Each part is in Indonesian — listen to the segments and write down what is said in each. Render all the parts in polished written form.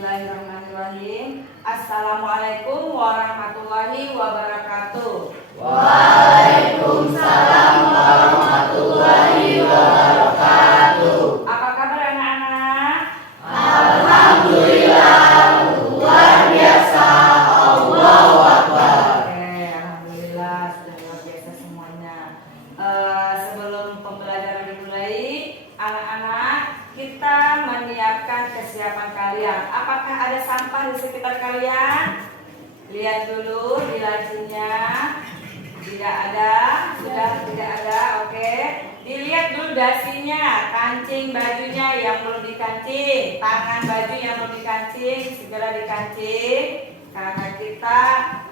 Bismillahirrahmanirrahim. Assalamualaikum warahmatullahi wabarakatuh. Waalaikumsalam warahmatullahi wabarakatuh. Apa kabar anak-anak? Alhamdulillah, luar biasa. Allahu Akbar. Oke, alhamdulillah sudah luar biasa semuanya. Sebelum pembelajaran dimulai, anak-anak kita menyiapkan kesiapan kalian. Apakah ada sampah di sekitar kalian? Lihat dulu di lacinya. Tidak ada, sudah tidak ada, oke. Dilihat dulu dasinya, kancing bajunya yang belum dikancing, tangan baju yang belum dikancing, segera dikancing. Karena kita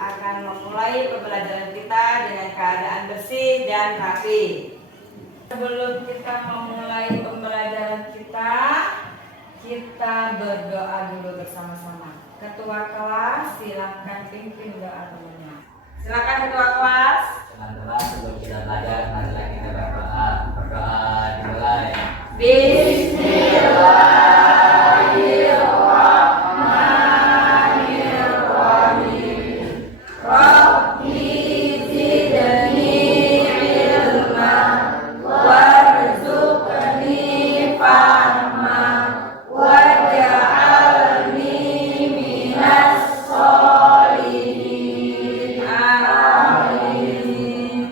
akan memulai pembelajaran kita dengan keadaan bersih dan rapi. Sebelum kita memulai pembelajaran kita berdoa dulu bersama-sama. Ketua kelas, silakan pimpin doa temannya. Silakan ketua kelas. Teman-teman, sebelum kita belajar, marilah kita berdoa. Berdoa dimulai. Bismillahirrahmanirrahim. Rabbi zidni ilman warzuqni fahman waj'alni minas sholihin. Amin.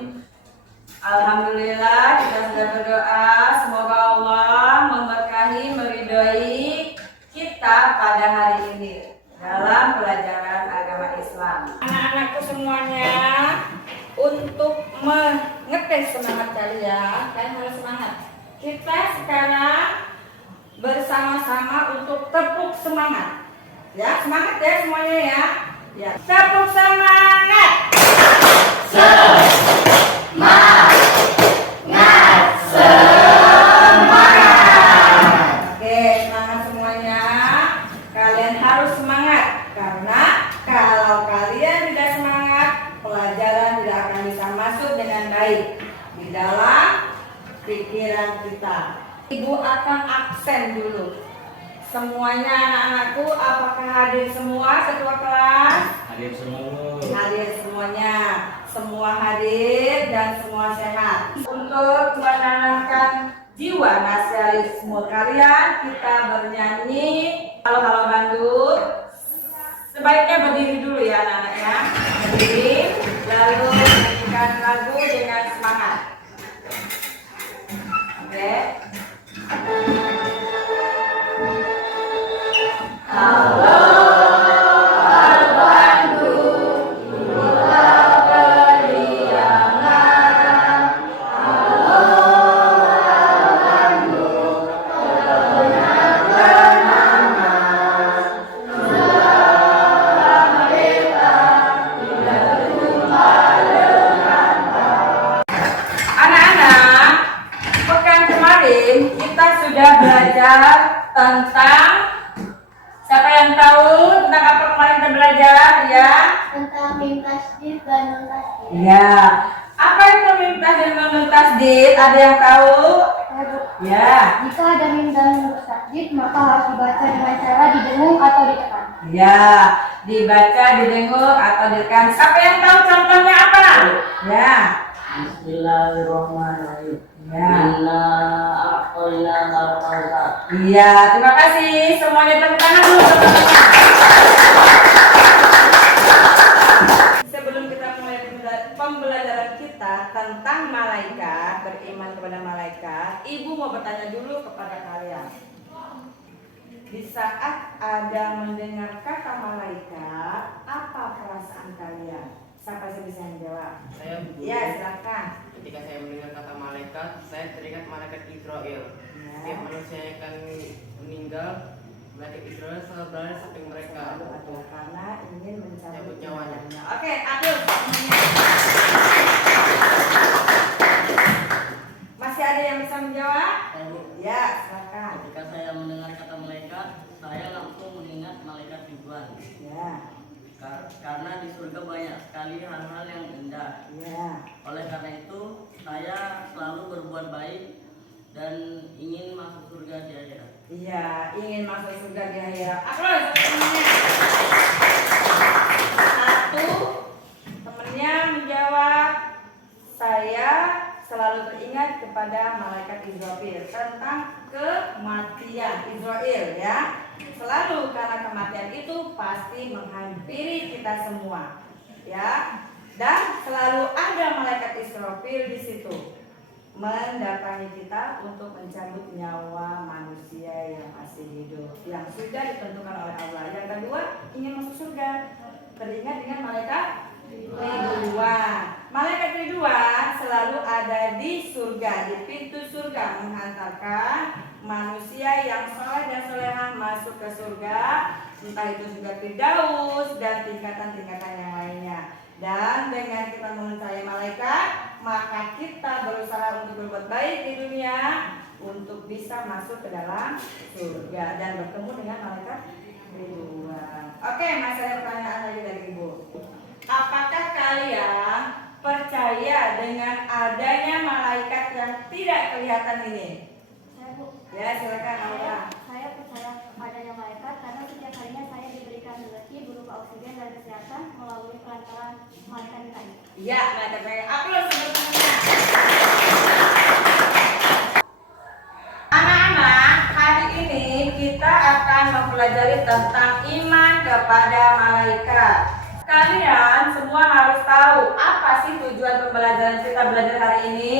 Alhamdulillah, kita sudah berdoa. Semoga Allah memberkahi, meridhoi kita pada hari ini dalam pelajaran agama Islam. Anak-anakku semuanya, untuk mengetes semangat kalian harus semangat. Kita sekarang bersama-sama untuk tepuk semangat. Ya, semangat ya semuanya ya. Ya, tepuk semangat. Oke, semangat semuanya. Kalian harus semangat karena kalau kalian tidak semangat, pelajaran tidak akan bisa masuk dengan baik di dalam pikiran kita. Ibu akan absen dulu. Semuanya anak-anakku, apakah hadir semua ketua kelas? Hadir semua. Hadir semuanya. Semua hadir dan semua sehat. Untuk menanamkan jiwa nasionalisme kalian, kita bernyanyi Halo-Halo Bandung. Sebaiknya berdiri dulu ya anak-anak ya. Berdiri, lalu menyanyikan lagu dengan semangat. Oke. Anak-anak, pekan kemarin kita sudah belajar tentang, siapa yang tahu tentang apa kemarin kita belajar ya? Tentang mim tasdid dan nun tasdid. Ya. Apa itu mim tasdid dan nun tasdid? Ada yang tahu? Ya. Jika ada mim dan nun tasdid, maka harus dibaca dengan cara didengung atau ditekan. Ya, dibaca, didengung atau ditekan. Siapa yang tahu contohnya apa? Ya. Bismillahirrahmanirrahim. Ya. Inna a'toinaka al-kautsar. Iya, terima kasih. Semuanya tepuk tangan dulu. Sebelum kita mulai pembelajaran kita tentang malaikat, beriman kepada malaikat, Ibu mau bertanya dulu kepada kalian. Di saat ada mendengar kata malaikat, apa perasaan kalian? Siapa yang bisa menjawab? Saya Ya, silakan. ketika saya mendengar kata malaikat, saya teringat malaikat Israel. Setiap manusia yang akan meninggal, malaikat Israel selalu berada di samping mereka. Karena ingin mencabut Cabut nyawanya. Oke, atur. Masih ada yang bisa menjawab? Ya, silakan. Ketika saya mendengar kata malaikat, saya langsung mengingat malaikat Ridwan. Ya, Karena di surga banyak sekali hal-hal yang indah. ya. Oleh karena itu, saya selalu berbuat baik dan ingin masuk surga di akhirat. Iya, ingin masuk surga di akhirat. Aplaus temennya. Satu, temennya menjawab, saya selalu teringat kepada malaikat Israfil tentang kematian Israel ya. Selalu karena kematian itu pasti menghampiri kita semua ya. Dan selalu ada malaikat Israfil di situ mendatangi kita untuk mencabut nyawa manusia yang masih hidup yang sudah ditentukan oleh Allah. Yang kedua, ingin masuk surga, teringat dengan malaikat Ridwan. Malaikat Ridwan selalu ada di surga, di pintu surga, menghantarkan manusia yang soleh dan solehah masuk ke surga, entah itu surga Firdaus dan tingkatan-tingkatan yang lainnya. Dan dengan kita mempercayai malaikat, maka kita berusaha untuk berbuat baik di dunia untuk bisa masuk ke dalam surga dan bertemu dengan malaikat Ridwan. Oke, masih ada pertanyaan lagi dari Ibu. Apakah kalian percaya dengan adanya malaikat yang tidak kelihatan ini? Saya, Bu. Ya, silakan Aura. Saya percaya adanya malaikat karena setiap harinya saya diberikan rezeki berupa oksigen dan kesehatan melalui perantaraan malaikat tadi. Iya, malaikat mereka. Aplaus sebelumnya. Anak-anak, hari ini kita akan mempelajari tentang iman kepada malaikat. Kalian semua harus tahu apa sih tujuan pembelajaran kita belajar hari ini.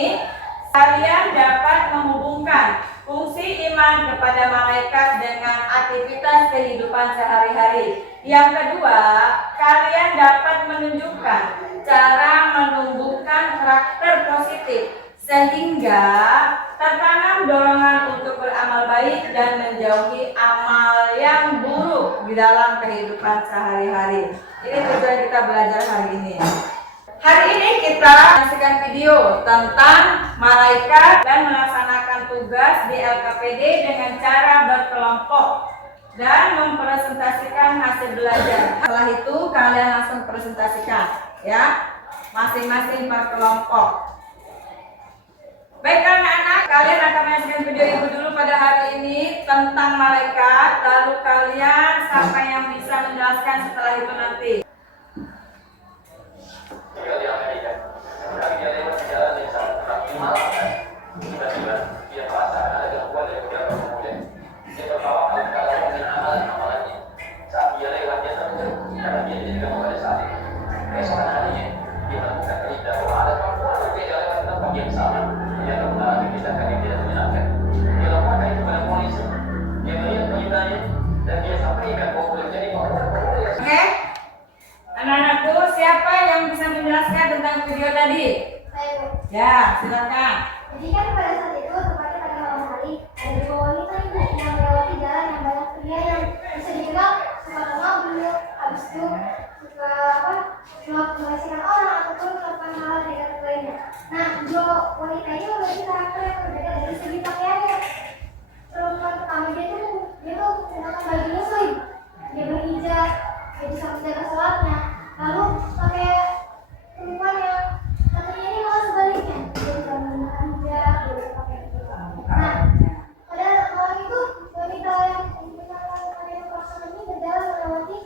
Kalian dapat menghubungkan fungsi iman kepada malaikat dengan aktivitas kehidupan sehari-hari. Yang kedua, kalian dapat menunjukkan cara menumbuhkan karakter positif sehingga tertanam dorongan untuk beramal baik dan menjauhi amal yang buruk di dalam kehidupan sehari-hari. Ini tujuan kita belajar hari ini. Hari ini kita menyaksikan video tentang malaikat dan melaksanakan tugas di LKPD dengan cara berkelompok dan mempresentasikan hasil belajar. Setelah itu kalian langsung presentasikan ya, masing-masing per kelompok. Baik anak-anak, kalian akan menyaksikan video ibu dulu pada hari ini tentang malaikat, lalu kalian siapa yang bisa menjelaskan setelah itu nanti. Oke, anak-anakku, siapa yang bisa menjelaskan tentang video tadi? Saya, Bu. Ya, silakan. Jadi kan pada saat itu tepatnya pada malam hari ada dua wanita ibu yang melewati jalan yang banyak pria yang bisa dibilang suka ngobrol, habis itu suka mengasihkan orang ataupun melakukan hal negatif lainnya. Nah, dua wanita ini memiliki karakter yang berbeda dari segi pakaiannya. Perempuan pertama dia tuh menggunakan baju muslim, dia berhijab, dia bisa menjaga sholatnya. Lalu pakai perempuan yang katanya ini malah sebaliknya, dia bisa menggunakan hijab, dia bisa pakai itu. Nah, pada malam itu wanita yang menggunakan pakaian paksa ini berjalan melewati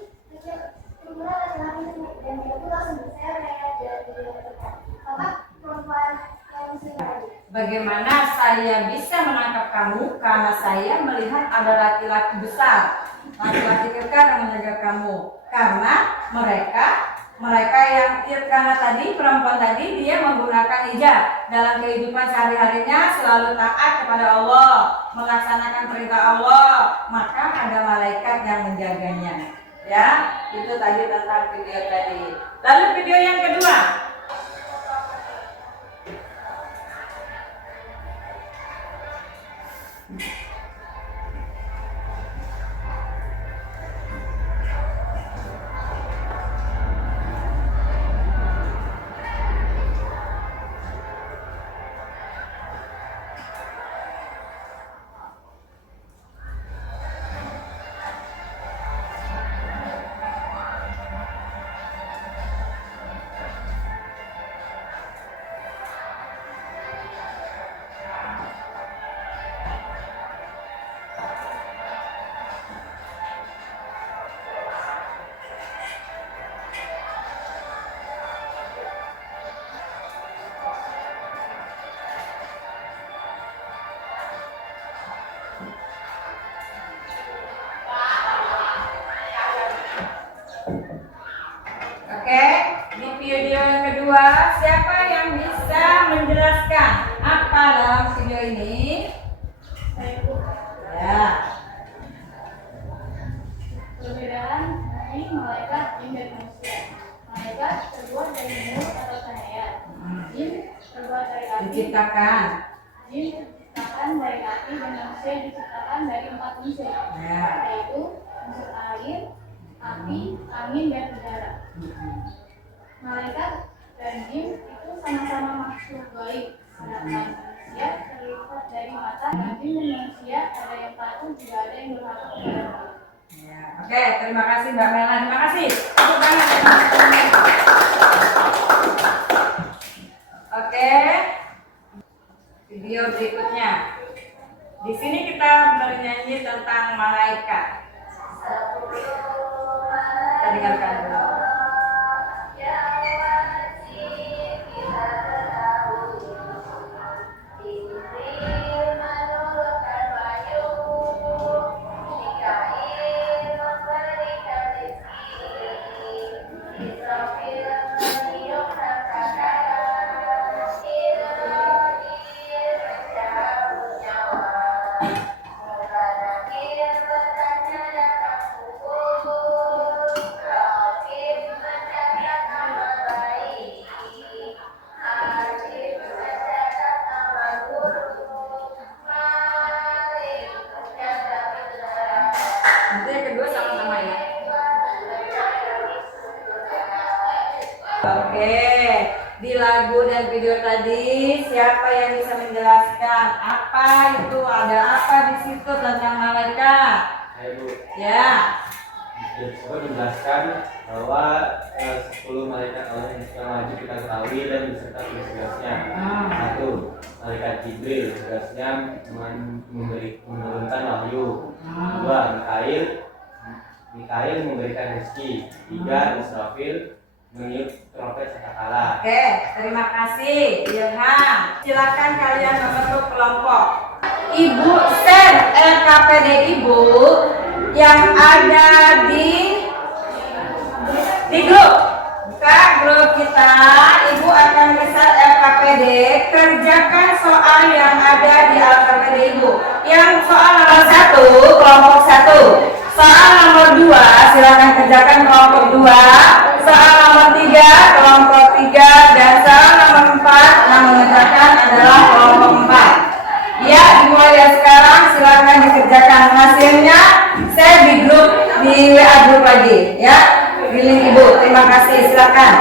kerumunan laki-laki itu dan dia pun langsung berseret dari mereka. Maka perempuan yang muslim tadi. Bagaimana saya bisa menangkap kamu? Karena saya melihat ada laki-laki besar, laki-laki kekar yang menjaga kamu. Karena karena tadi perempuan tadi dia menggunakan hijab dalam kehidupan sehari-harinya, selalu taat kepada Allah, melaksanakan perintah Allah, maka ada malaikat yang menjaganya. Ya, itu tadi tentang video tadi. Lalu video yang kedua. ini? Ya. Perbedaan dari malaikat jin dan manusia. Malaikat terbuat dari nur atau cahaya. Jin terbuat dari api. Diciptakan. Jin diciptakan dari api dan manusia diciptakan dari 4 unsur, Ya. yaitu unsur air, api, angin, dan udara. Malaikat dan jin itu sama-sama makhluk gaib, sedangkan manusia terlihat dari mata. Dan jin dan manusia ada yang patuh, juga ada yang berhak kepada Allah. Ya. Oke, terima kasih Mbak Mela. Terima kasih. Tepuk tangan. Oke. Video berikutnya. Di sini kita bernyanyi tentang malaikat. Kita dengarkan dulu. Nanti yang kedua sama-sama ya. Oke, di lagu dan video tadi siapa yang bisa menjelaskan apa itu, ada apa di situ tentang malaikat? Ayo Bu, Ya. coba menjelaskan bahwa 10 malaikat Allah yang wajib kita ketahui dan beserta tugas-tugasnya. Satu, malaikat Jibril, tugasnya menurunkan wahyu. Dua, Mikail memberikan rezeki. Tiga, Israfil meniup trompet sangkakala. Oke, terima kasih Ilham. Silakan kalian membentuk kelompok. Ibu share LKPD Ibu yang ada di grup. Buka grup kita. Ibu akan bisa LKPD, kerjakan soal yang ada di LKPD Ibu. Yang soal nomor 1, kelompok 1. Soal nomor 2, silakan kerjakan kelompok 2. Soal nomor 3, kelompok 3. Dan soal nomor 4 yang mengerjakan adalah kelompok 4. Ya, dimulai dari sekarang silakan dikerjakan hasilnya. Saya di grup, di WA grup lagi ya. Di link Ibu. Terima kasih, silakan.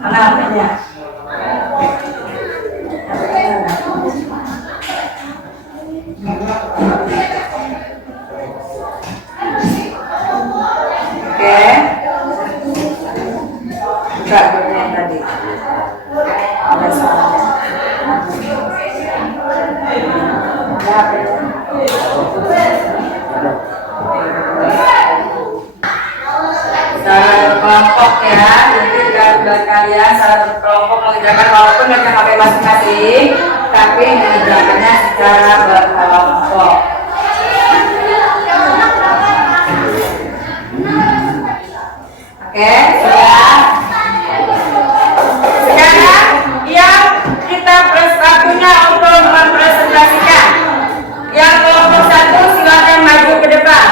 Mana HP-nya? Oke. Buka grupnya yang tadi. Ada soalnya. Ya, salah kelompok ya, nanti buat kalian salah berkelompok mengerjakan walaupun dengan HP masing-masing, tapi mengerjakannya secara berkelompok. Oke, sudah. Sekarang yang kita waktunya untuk mempresentasikan. Yang kelompok 1 silakan maju ke depan.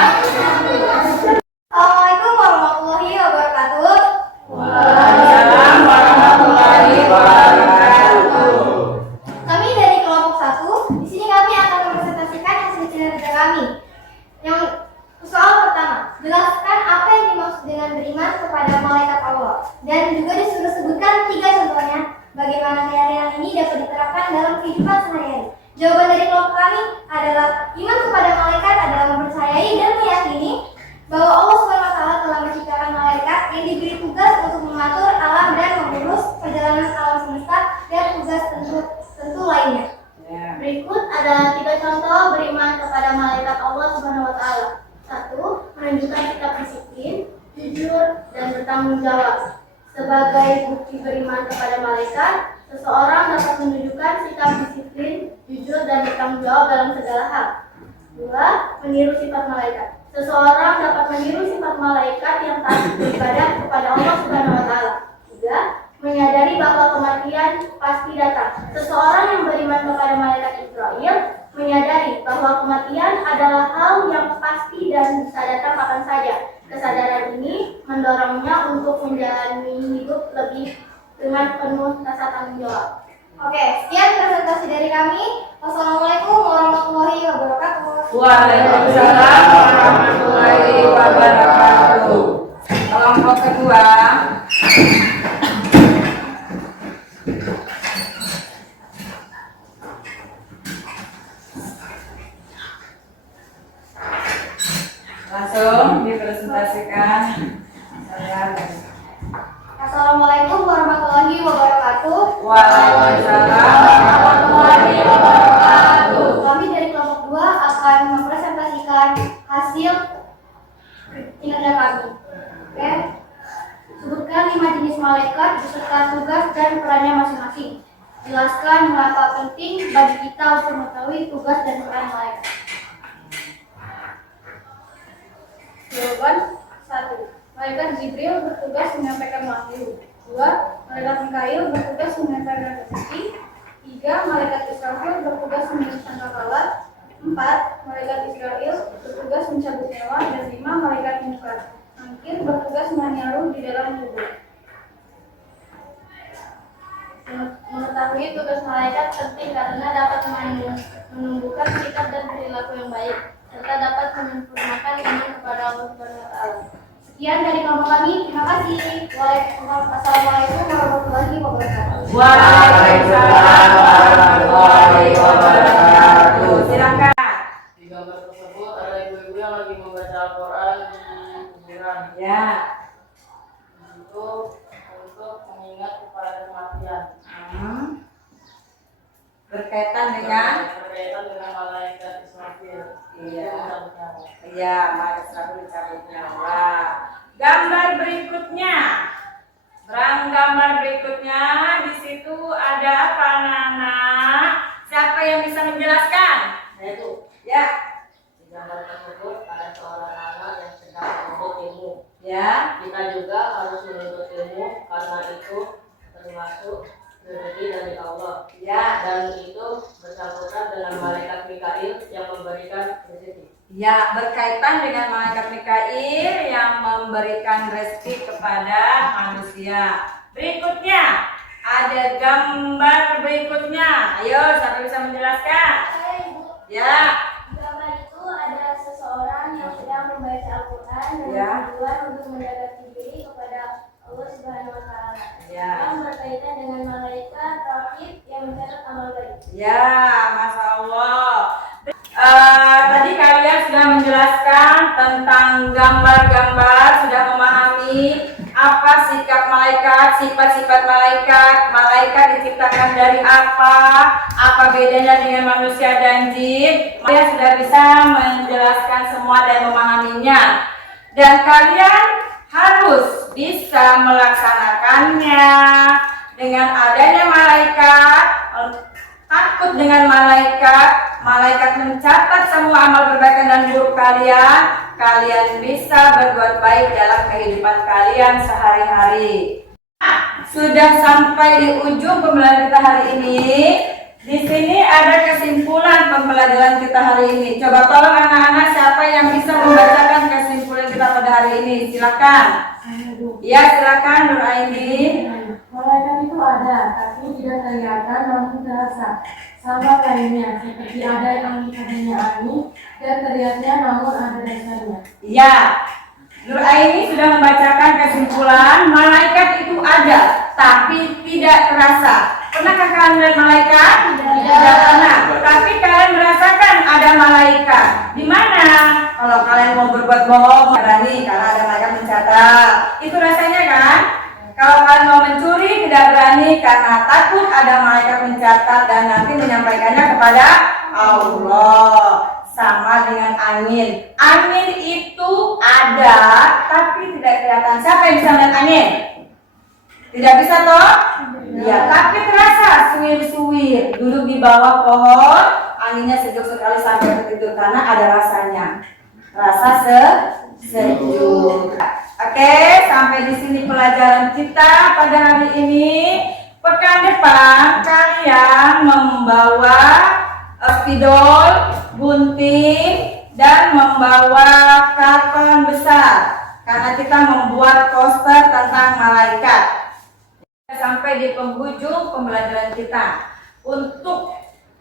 Assalamualaikum warahmatullahi wabarakatuh. Waalaikumsalam warahmatullahi wabarakatuh. Kami dari kelompok 1, di sini kami akan mempresentasikan hasil kinerja kami. Yang soal pertama, jelaskan apa yang dimaksud dengan beriman kepada malaikat Allah. Dan juga disuruh sebutkan 3 contohnya bagaimana keyakinan ini dapat diterapkan dalam kehidupan sehari-hari. Jawaban dari kelompok kami adalah iman kepada malaikat adalah mempercayai dan meyakini bahwa Allah SWT telah menciptakan malaikat yang diberi tugas untuk mengatur alam dan mengurus perjalanan alam semesta dan tugas tentu lainnya. Berikut adalah 3 contoh beriman kepada malaikat Allah SWT. 1. Menunjukkan sikap disiplin, jujur, dan bertanggung jawab. Sebagai bukti beriman kepada malaikat, seseorang dapat menunjukkan sikap disiplin, jujur, dan bertanggung jawab dalam segala hal. 2. Meniru sifat malaikat. Seseorang dapat meniru sifat malaikat yang taat beribadah kepada Allah SWT. 3. menyadari bahwa kematian pasti datang. Seseorang yang beriman kepada malaikat Israel menyadari bahwa kematian adalah hal yang pasti dan bisa datang kapan saja. Kesadaran ini mendorongnya untuk menjalani hidup lebih dengan penuh rasa tanggung jawab. Oke, sekian presentasi dari kami. Wassalamualaikum warahmatullahi wabarakatuh. Waalaikumsalam warahmatullahi wabarakatuh. Kelompok kedua. Langsung dipresentasikan. Assalamualaikum warahmatullahi wabarakatuh. Waalaikumsalam warahmatullahi wabarakatuh. Kami dari kelompok 2 akan mempresentasikan hasil kinerja kami. Oke. Sebutkan 5 jenis malaikat beserta tugas dan perannya masing-masing. Jelaskan mengapa penting bagi kita untuk mengetahui tugas dan peran malaikat. Jawaban 1. Malaikat Jibril bertugas menyampaikan wahyu. 2. Malaikat Mikail bertugas menyampaikan rezeki. 3. Malaikat Israfil bertugas menghidupkan kepala. 4. Malaikat Israel bertugas mencabut nyawa. Dan 5. Malaikat Munkar bertugas menyaruh di dalam tubuh. Mengetahui tugas malaikat penting karena dapat menumbuhkan sikap dan perilaku yang baik serta dapat menyempurnakan iman kepada Allah Subhanahu wa taala. Sekian dari kelompok kami. Terima kasih. Wassalamualaikum warahmatullahi wabarakatuh. Waalaikumsalam warahmatullahi wabarakatuh. Silakan. Di gambar tersebut ada ibu-ibu yang lagi membaca Al-Quran di kuburan. Ya. Untuk mengingat kepada kematian. Berkaitan dengan malaikat Israfil. Iya. Iya, malaikat Israfil dicabut nyawa. Gambar berikutnya. Gambar berikutnya di situ ada apa, anak-anak? Siapa yang bisa menjelaskan? Yaitu Ya. di gambar tersebut ada seorang anak yang sedang menuntut ilmu. Ya. Kita juga harus menuntut ilmu karena itu termasuk rezeki dari Allah. Ya. Dan itu bersangkutan dengan malaikat Mikail yang memberikan rezeki. Ya, berkaitan dengan malaikat Mikail yang memberikan rezeki kepada manusia. Berikutnya, ada gambar berikutnya. Ayo, siapa bisa menjelaskan? Saya Ibu. Ya. Di gambar itu ada seseorang yang sedang membaca Al-Quran dan Ya. bertujuan untuk mendekatkan diri kepada Allah Subhanahu wa taala. Ya. Yang berkaitan dengan malaikat Raqib yang mencatat amal baik. Ya, Masya Allah. Tadi kalian sudah menjelaskan tentang gambar-gambar, sudah memahami apa sikap malaikat, sifat-sifat malaikat, malaikat diciptakan dari apa bedanya dengan manusia dan jin. Kalian sudah bisa menjelaskan semua dan memahaminya. Dan kalian harus bisa melaksanakannya. Dengan adanya malaikat, takut dengan malaikat, malaikat mencatat semua amal kebaikan dan buruk kalian, kalian bisa berbuat baik dalam kehidupan kalian sehari-hari. Sudah sampai di ujung pembelajaran kita hari ini. Di sini ada kesimpulan pembelajaran kita hari ini. Coba tolong anak-anak siapa yang bisa membacakan kesimpulan kita pada hari ini. Silakan. Ya, silakan Nur Aini. Malaikat itu ada, tapi tidak kelihatan namun terasa. Sama lainnya, seperti ada yang adanya angin dan terlihatnya namun ada dasarnya. Ya, Nur Aini sudah membacakan kesimpulan malaikat itu ada, tapi tidak terasa. Pernahkah kalian melihat malaikat? Tidak pernah. Tapi kalian merasakan ada malaikat. Di mana? Kalau kalian mau berbuat bohong, berani karena ada malaikat mencatat. Itu rasanya kan? Kalau kalian mau mencuri tidak berani karena takut ada malaikat mencatat dan nanti menyampaikannya kepada Allah. Sama dengan angin. Angin itu ada tapi tidak kelihatan. Siapa yang bisa melihat angin? Tidak bisa toh? Ya, tapi terasa suwir-suwir. Duduk di bawah pohon, anginnya sejuk sekali sampai tertidur karena ada rasanya. Rasa sejuk. Oke. Oke, sampai di sini pelajaran kita pada hari ini. Pekan depan kalian membawa spidol, gunting, dan membawa karton besar karena kita membuat poster tentang malaikat. Sampai di penghujung pembelajaran kita. Untuk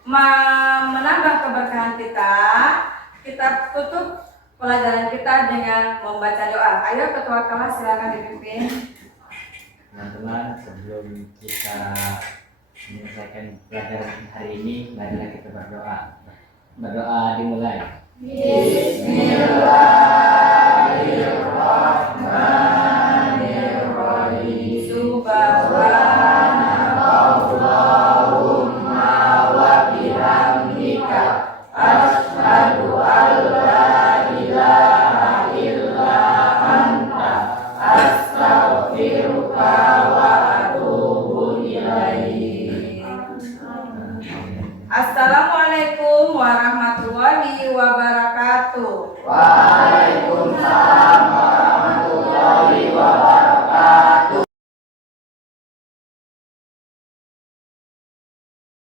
menambah keberkahan kita tutup pelajaran kita dengan membaca doa. Ayo ketua kelas silakan dipimpin. Teman-teman, sebelum kita menyelesaikan pelajaran hari ini, marilah kita berdoa. Berdoa dimulai. Bismillahirrahmanirrahim. Subhanakallahumma wa bihamdika asyhadu an la ilaha illa anta astaghfiruka wa atubu ilaik. Assalamualaikum